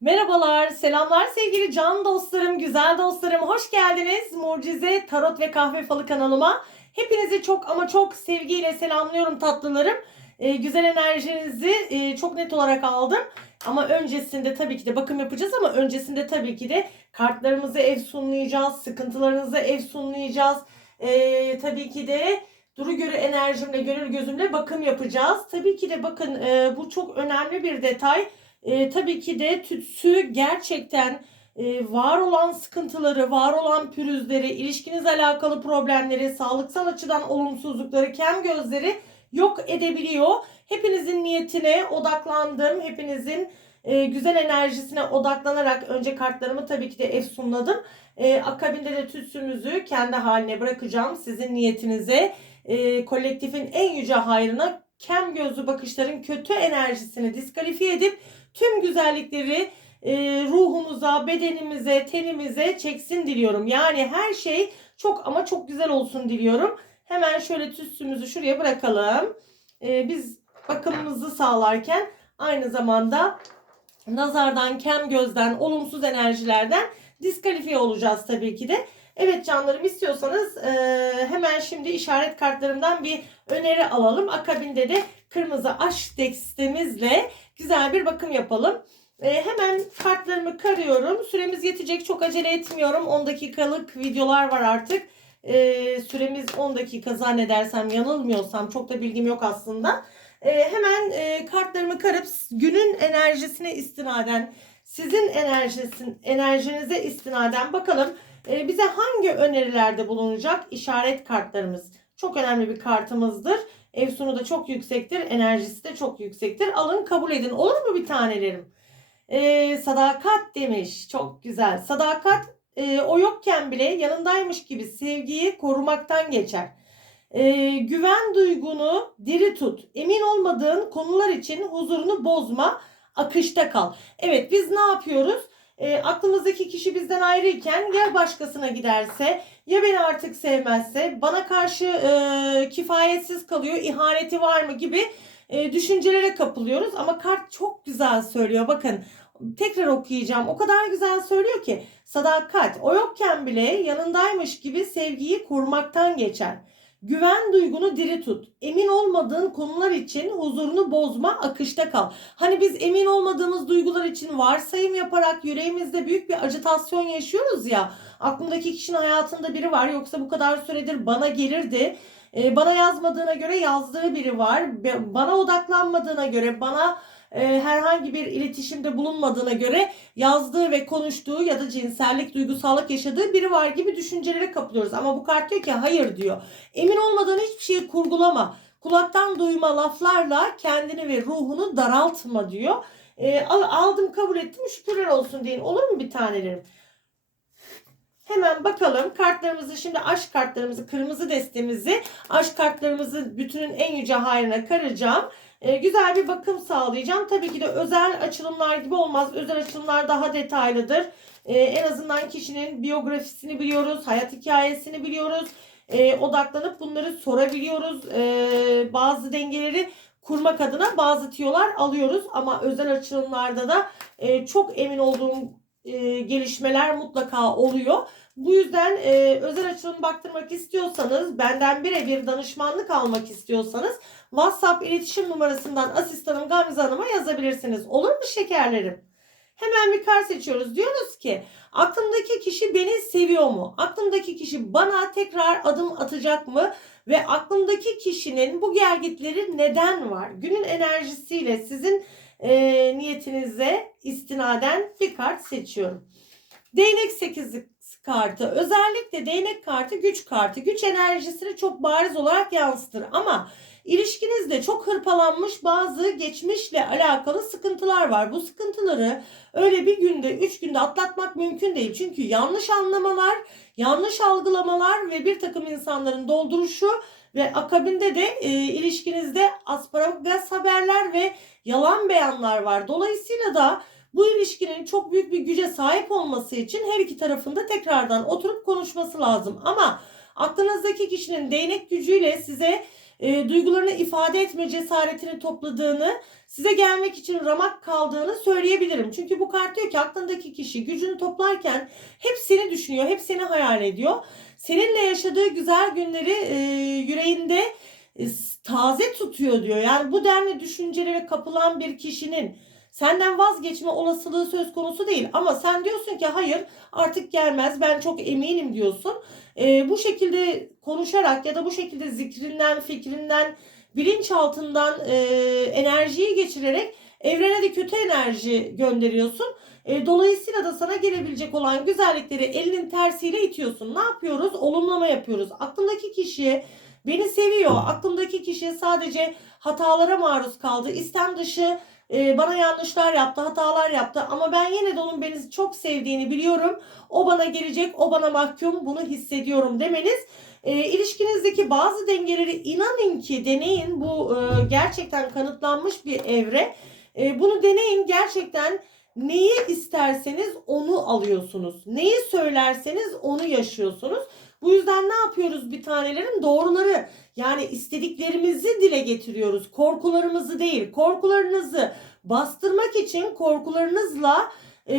Merhabalar, selamlar sevgili can dostlarım, güzel dostlarım. Hoş geldiniz Mucize Tarot ve Kahve Falı kanalıma. Hepinizi çok ama çok sevgiyle selamlıyorum tatlılarım. Ee, güzel enerjinizi e, çok net olarak aldım. Ama öncesinde tabii ki de bakım yapacağız ama öncesinde tabii ki de kartlarımızı ev sunlayacağız, sıkıntılarınızı ev sunlayacağız. Ee, tabii ki de duru görü enerjimle, gönül gözümle bakım yapacağız. Tabii ki de bakın e, bu çok önemli bir detay. E, tabii ki de tütsü gerçekten e, var olan sıkıntıları, var olan pürüzleri, ilişkinizle alakalı problemleri, sağlıksal açıdan olumsuzlukları, kem gözleri yok edebiliyor. Hepinizin niyetine odaklandım. Hepinizin e, güzel enerjisine odaklanarak önce kartlarımı tabii ki de efsunladım. E, akabinde de tütsümüzü kendi haline bırakacağım. Sizin niyetinize, e, kolektifin en yüce hayrına kem gözlü bakışların kötü enerjisini diskalifiye edip tüm güzellikleri e, ruhumuza, bedenimize, tenimize çeksin diliyorum. Yani her şey çok ama çok güzel olsun diliyorum. Hemen şöyle tütsümüzü şuraya bırakalım. E, biz bakımımızı sağlarken aynı zamanda nazardan, kem gözden, olumsuz enerjilerden diskalifiye olacağız tabii ki de. Evet canlarım istiyorsanız e, hemen şimdi işaret kartlarımdan bir öneri alalım. Akabinde de kırmızı aşk tekstimizle güzel bir bakım yapalım. E, hemen kartlarımı karıyorum. Süremiz yetecek. Çok acele etmiyorum. 10 dakikalık videolar var artık. E, süremiz 10 dakika zannedersem yanılmıyorsam çok da bilgim yok aslında. E, hemen e, kartlarımı karıp günün enerjisine istinaden sizin enerjisin, enerjinize istinaden bakalım e, bize hangi önerilerde bulunacak işaret kartlarımız. Çok önemli bir kartımızdır. Efsunu da çok yüksektir. Enerjisi de çok yüksektir. Alın kabul edin. Olur mu bir tanelerim? Ee, sadakat demiş. Çok güzel. Sadakat e, o yokken bile yanındaymış gibi sevgiyi korumaktan geçer. Ee, güven duygunu diri tut. Emin olmadığın konular için huzurunu bozma. Akışta kal. Evet biz ne yapıyoruz? E, aklımızdaki kişi bizden ayrıyken ya başkasına giderse ya beni artık sevmezse bana karşı e, kifayetsiz kalıyor ihaneti var mı gibi e, düşüncelere kapılıyoruz. Ama kart çok güzel söylüyor. Bakın tekrar okuyacağım. O kadar güzel söylüyor ki sadakat. O yokken bile yanındaymış gibi sevgiyi kurmaktan geçer. Güven duygunu diri tut. Emin olmadığın konular için huzurunu bozma, akışta kal. Hani biz emin olmadığımız duygular için varsayım yaparak yüreğimizde büyük bir acitasyon yaşıyoruz ya. Aklımdaki kişinin hayatında biri var yoksa bu kadar süredir bana gelirdi. Ee, bana yazmadığına göre yazdığı biri var. Bana odaklanmadığına göre, bana e, herhangi bir iletişimde bulunmadığına göre yazdığı ve konuştuğu ya da cinsellik, duygusallık yaşadığı biri var gibi düşüncelere kapılıyoruz. Ama bu kart diyor ki hayır diyor. Emin olmadığın hiçbir şeyi kurgulama. Kulaktan duyma laflarla kendini ve ruhunu daraltma diyor. E, al- aldım kabul ettim şükürler olsun deyin. Olur mu bir tanelerim? Hemen bakalım kartlarımızı şimdi aşk kartlarımızı kırmızı destemizi aşk kartlarımızı bütünün en yüce hayrına karacağım. Ee, güzel bir bakım sağlayacağım. Tabii ki de özel açılımlar gibi olmaz. Özel açılımlar daha detaylıdır. Ee, en azından kişinin biyografisini biliyoruz, hayat hikayesini biliyoruz. Ee, odaklanıp bunları sorabiliyoruz. Ee, bazı dengeleri kurmak adına bazı tiyolar alıyoruz. Ama özel açılımlarda da e, çok emin olduğum e, gelişmeler mutlaka oluyor. Bu yüzden e, özel açılım baktırmak istiyorsanız, benden birebir danışmanlık almak istiyorsanız WhatsApp iletişim numarasından asistanım Gamze Hanım'a yazabilirsiniz. Olur mu şekerlerim? Hemen bir kart seçiyoruz. Diyoruz ki aklımdaki kişi beni seviyor mu? Aklımdaki kişi bana tekrar adım atacak mı? Ve aklımdaki kişinin bu gelgitleri neden var? Günün enerjisiyle sizin e, niyetinize istinaden bir kart seçiyorum. Değnek 8 kartı özellikle değnek kartı güç kartı. Güç enerjisini çok bariz olarak yansıtır ama ilişkinizde çok hırpalanmış bazı geçmişle alakalı sıkıntılar var. Bu sıkıntıları öyle bir günde, üç günde atlatmak mümkün değil. Çünkü yanlış anlamalar, yanlış algılamalar ve bir takım insanların dolduruşu ve akabinde de e, ilişkinizde asparagas haberler ve yalan beyanlar var. Dolayısıyla da bu ilişkinin çok büyük bir güce sahip olması için her iki tarafında tekrardan oturup konuşması lazım. Ama aklınızdaki kişinin değnek gücüyle size e, duygularını ifade etme cesaretini topladığını, size gelmek için ramak kaldığını söyleyebilirim. Çünkü bu kart diyor ki aklındaki kişi gücünü toplarken hep seni düşünüyor, hep seni hayal ediyor. Seninle yaşadığı güzel günleri e, yüreğinde e, taze tutuyor diyor. Yani bu denli düşüncelere kapılan bir kişinin senden vazgeçme olasılığı söz konusu değil. Ama sen diyorsun ki hayır artık gelmez ben çok eminim diyorsun. E, bu şekilde konuşarak ya da bu şekilde zikrinden, fikrinden, bilinçaltından e, enerjiyi geçirerek evrene de kötü enerji gönderiyorsun. E, dolayısıyla da sana gelebilecek olan güzellikleri elinin tersiyle itiyorsun. Ne yapıyoruz? Olumlama yapıyoruz. Aklımdaki kişi beni seviyor. Aklımdaki kişi sadece hatalara maruz kaldı. İstem dışı e, bana yanlışlar yaptı, hatalar yaptı ama ben yine de onun beni çok sevdiğini biliyorum. O bana gelecek, o bana mahkum, bunu hissediyorum demeniz e, ilişkinizdeki bazı dengeleri inanın ki deneyin. Bu e, gerçekten kanıtlanmış bir evre. E, bunu deneyin gerçekten neyi isterseniz onu alıyorsunuz. Neyi söylerseniz onu yaşıyorsunuz. Bu yüzden ne yapıyoruz bir tanelerin? Doğruları yani istediklerimizi dile getiriyoruz. Korkularımızı değil. Korkularınızı bastırmak için korkularınızla e,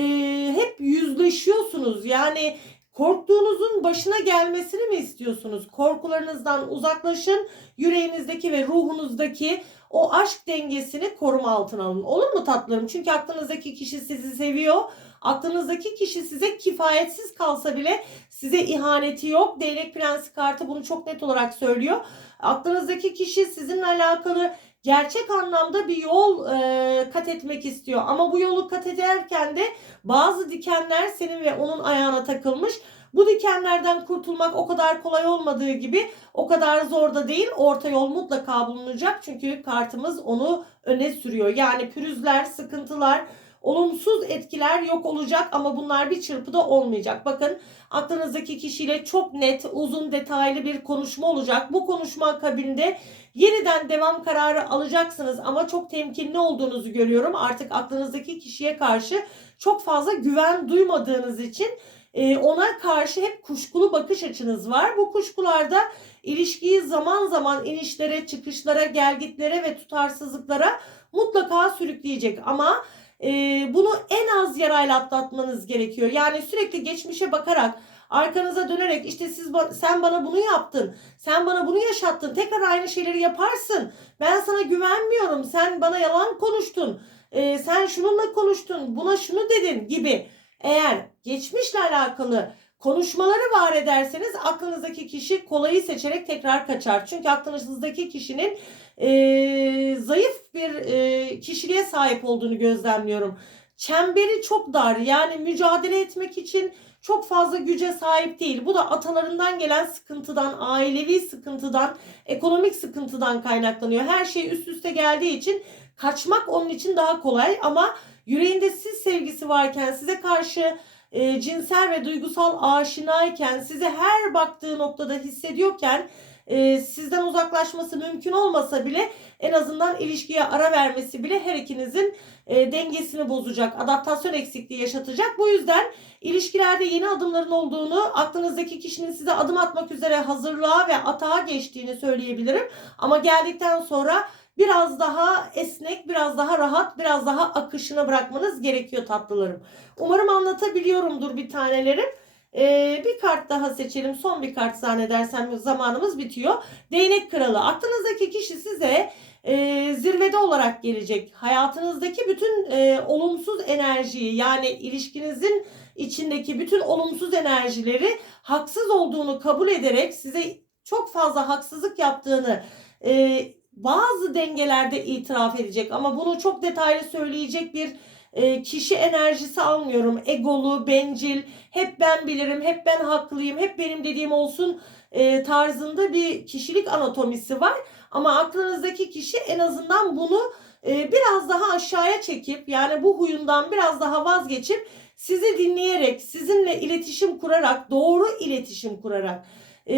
hep yüzleşiyorsunuz. Yani korktuğunuzun başına gelmesini mi istiyorsunuz? Korkularınızdan uzaklaşın. Yüreğinizdeki ve ruhunuzdaki o aşk dengesini koruma altına alın. Olur mu tatlım? Çünkü aklınızdaki kişi sizi seviyor. Aklınızdaki kişi size kifayetsiz kalsa bile size ihaneti yok. Değnek prensi kartı bunu çok net olarak söylüyor. Aklınızdaki kişi sizinle alakalı gerçek anlamda bir yol e, kat etmek istiyor. Ama bu yolu kat ederken de bazı dikenler senin ve onun ayağına takılmış. Bu dikenlerden kurtulmak o kadar kolay olmadığı gibi o kadar zor da değil. Orta yol mutlaka bulunacak. Çünkü kartımız onu öne sürüyor. Yani pürüzler, sıkıntılar, olumsuz etkiler yok olacak ama bunlar bir çırpıda olmayacak. Bakın aklınızdaki kişiyle çok net, uzun, detaylı bir konuşma olacak. Bu konuşma akabinde yeniden devam kararı alacaksınız ama çok temkinli olduğunuzu görüyorum. Artık aklınızdaki kişiye karşı çok fazla güven duymadığınız için e, ona karşı hep kuşkulu bakış açınız var. Bu kuşkularda ilişkiyi zaman zaman inişlere, çıkışlara, gelgitlere ve tutarsızlıklara mutlaka sürükleyecek. Ama e, bunu en az yarayla atlatmanız gerekiyor. Yani sürekli geçmişe bakarak arkanıza dönerek işte siz sen bana bunu yaptın. Sen bana bunu yaşattın. Tekrar aynı şeyleri yaparsın. Ben sana güvenmiyorum. Sen bana yalan konuştun. E, sen şununla konuştun. Buna şunu dedin gibi. Eğer geçmişle alakalı konuşmaları var ederseniz aklınızdaki kişi kolayı seçerek tekrar kaçar. Çünkü aklınızdaki kişinin e, zayıf bir e, kişiliğe sahip olduğunu gözlemliyorum. Çemberi çok dar yani mücadele etmek için çok fazla güce sahip değil. Bu da atalarından gelen sıkıntıdan, ailevi sıkıntıdan, ekonomik sıkıntıdan kaynaklanıyor. Her şey üst üste geldiği için kaçmak onun için daha kolay ama yüreğinde siz sevgisi varken size karşı e, cinsel ve duygusal aşinayken size her baktığı noktada hissediyorken e, sizden uzaklaşması mümkün olmasa bile en azından ilişkiye ara vermesi bile her ikinizin e, dengesini bozacak, adaptasyon eksikliği yaşatacak. Bu yüzden ilişkilerde yeni adımların olduğunu, aklınızdaki kişinin size adım atmak üzere hazırlığa ve atağa geçtiğini söyleyebilirim. Ama geldikten sonra biraz daha esnek, biraz daha rahat, biraz daha akışına bırakmanız gerekiyor tatlılarım. Umarım anlatabiliyorumdur bir tanelerim. Ee, bir kart daha seçelim. Son bir kart zannedersem zamanımız bitiyor. Değnek kralı. Aklınızdaki kişi size e, zirvede olarak gelecek. Hayatınızdaki bütün e, olumsuz enerjiyi yani ilişkinizin içindeki bütün olumsuz enerjileri haksız olduğunu kabul ederek size çok fazla haksızlık yaptığını e, bazı dengelerde itiraf edecek ama bunu çok detaylı söyleyecek bir e, kişi enerjisi almıyorum. Egolu, bencil, hep ben bilirim, hep ben haklıyım, hep benim dediğim olsun e, tarzında bir kişilik anatomisi var. Ama aklınızdaki kişi en azından bunu e, biraz daha aşağıya çekip yani bu huyundan biraz daha vazgeçip sizi dinleyerek, sizinle iletişim kurarak, doğru iletişim kurarak e,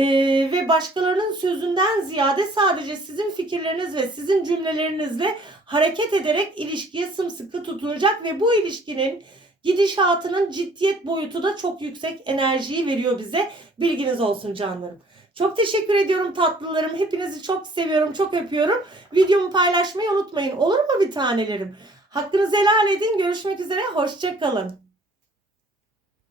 ve başkalarının sözünden ziyade sadece sizin fikirleriniz ve sizin cümlelerinizle hareket ederek ilişkiye sımsıkı tutunacak ve bu ilişkinin gidişatının ciddiyet boyutu da çok yüksek enerjiyi veriyor bize. Bilginiz olsun canlarım. Çok teşekkür ediyorum tatlılarım. Hepinizi çok seviyorum, çok öpüyorum. Videomu paylaşmayı unutmayın. Olur mu bir tanelerim? Hakkınızı helal edin. Görüşmek üzere. Hoşçakalın.